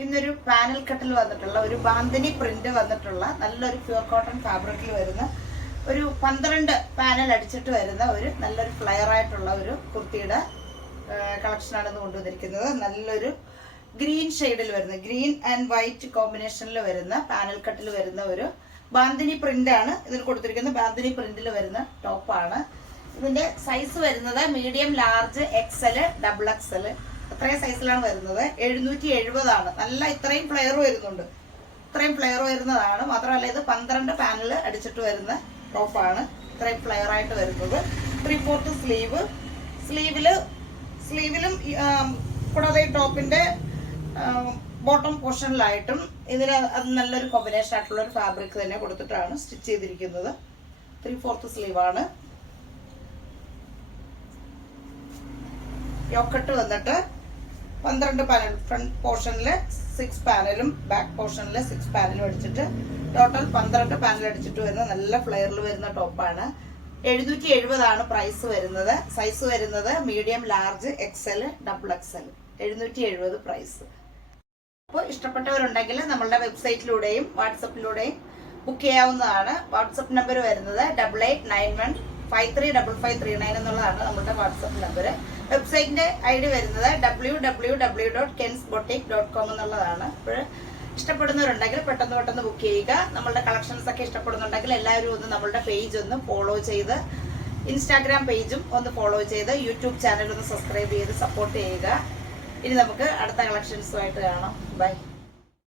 ഇന്നൊരു പാനൽ കട്ടിൽ വന്നിട്ടുള്ള ഒരു ബാന്തിനി പ്രിന്റ് വന്നിട്ടുള്ള നല്ലൊരു പ്യൂർ കോട്ടൺ ഫാബ്രിക്കിൽ വരുന്ന ഒരു 12 പാനൽ അടിച്ചിട്ട് വരുന്ന ഒരു നല്ലൊരു ഫ്ലെയർ ആയിട്ടുള്ള ഒരു കുർത്തിയുടെ കളക്ഷനാണ് ഇന്ന് കൊണ്ടുവന്നിരിക്കുന്നത്. നല്ലൊരു ഗ്രീൻ ഷെയ്ഡിൽ വരുന്ന ഗ്രീൻ ആൻഡ് വൈറ്റ് കോമ്പിനേഷനിൽ വരുന്ന പാനൽ കട്ടിൽ വരുന്ന ഒരു ബാന്തിനി പ്രിന്റ് ആണ് ഇതിൽ കൊടുത്തിരിക്കുന്നത്. ബാന്തിനി പ്രിന്റിൽ വരുന്ന ടോപ്പാണ്. ഇതിന്റെ സൈസ് വരുന്നത് medium, large, XL, double XL അത്രയും സൈസിലാണ് വരുന്നത്. 770 ആണ്. നല്ല ഇത്രയും ഫ്ലെയർ വരുന്നുണ്ട്. ഇത്രയും ഫ്ലെയർ വരുന്നതാണ്. മാത്രമല്ല ഇത് 12 പാനൽ അടിച്ചിട്ട് വരുന്ന ടോപ്പാണ്. ഇത്രയും ഫ്ലെയർ ആയിട്ട് വരുന്നത്. 3/4 സ്ലീവിലും കൂടാതെ ടോപ്പിന്റെ ബോട്ടം പോർഷനിലായിട്ടും ഇതിന് നല്ലൊരു കോമ്പിനേഷൻ ആയിട്ടുള്ള ഒരു ഫാബ്രിക് തന്നെ കൊടുത്തിട്ടാണ് സ്റ്റിച്ച് ചെയ്തിരിക്കുന്നത്. 3/4 സ്ലീവാണ്. യോക്കട്ട് വന്നിട്ട് 12 പാനൽ, ഫ്രണ്ട് പോർഷനിൽ 6 പാനലും ബാക്ക് പോർഷനിൽ 6 പാനലും അടിച്ചിട്ട് ടോട്ടൽ 12 പാനൽ അടിച്ചിട്ട് വരുന്ന നല്ല ഫ്ലെയറിൽ വരുന്ന ടോപ്പാണ്. 770 ആണ് പ്രൈസ് വരുന്നത്. സൈസ് വരുന്നത് medium, large, XL, double XL. 770 price. അപ്പോൾ ഇഷ്ടപ്പെട്ടവരുണ്ടെങ്കിൽ നമ്മളുടെ വെബ്സൈറ്റിലൂടെയും വാട്സപ്പിലൂടെയും ബുക്ക് ചെയ്യാവുന്നതാണ്. വാട്സപ്പ് നമ്പർ വരുന്നത് 8891535539 എന്നുള്ളതാണ് നമ്മുടെ വാട്സപ്പ് നമ്പർ. വെബ്സൈറ്റിന്റെ ID വരുന്നത് www.kensboutique.com എന്നുള്ളതാണ്. അപ്പോൾ ഇഷ്ടപ്പെടുന്നവരുണ്ടെങ്കിൽ പെട്ടെന്ന് ബുക്ക് ചെയ്യുക. നമ്മളുടെ കളക്ഷൻസ് ഒക്കെ ഇഷ്ടപ്പെടുന്നുണ്ടെങ്കിൽ എല്ലാവരും ഒന്ന് നമ്മളുടെ പേജ് ഒന്ന് ഫോളോ ചെയ്ത്, ഇൻസ്റ്റാഗ്രാം പേജും ഒന്ന് ഫോളോ ചെയ്ത്, യൂട്യൂബ് ചാനൽ ഒന്ന് സബ്സ്ക്രൈബ് ചെയ്ത് സപ്പോർട്ട് ചെയ്യുക. ഇനി നമുക്ക് അടുത്ത കളക്ഷൻസുമായിട്ട് കാണാം. ബൈ.